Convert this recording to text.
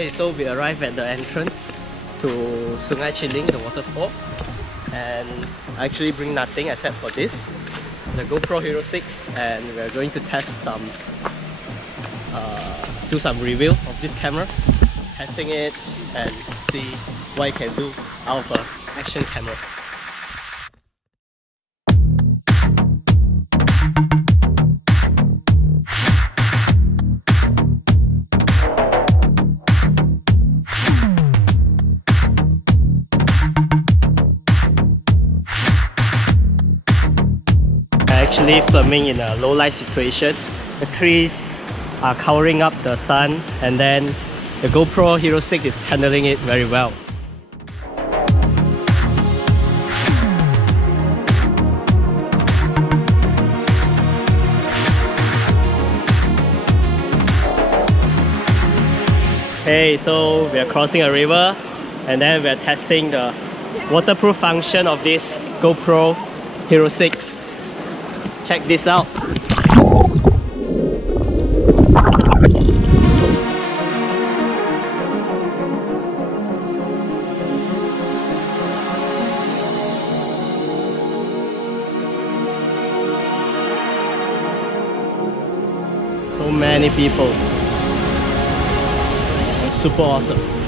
Okay, so we arrived at the entrance to Sungai Chiling, the waterfall, and I actually bring nothing except for this, the GoPro Hero 6, and we're going to test some, do some review of this camera, testing it and see what it can do out of an action camera. Actually filming in a low light situation. The trees are covering up the sun, and then the GoPro Hero 6 is handling it very well. Okay, so we are crossing a river, and then we are testing the waterproof function of this GoPro Hero 6. Check this out. So many people. Super awesome.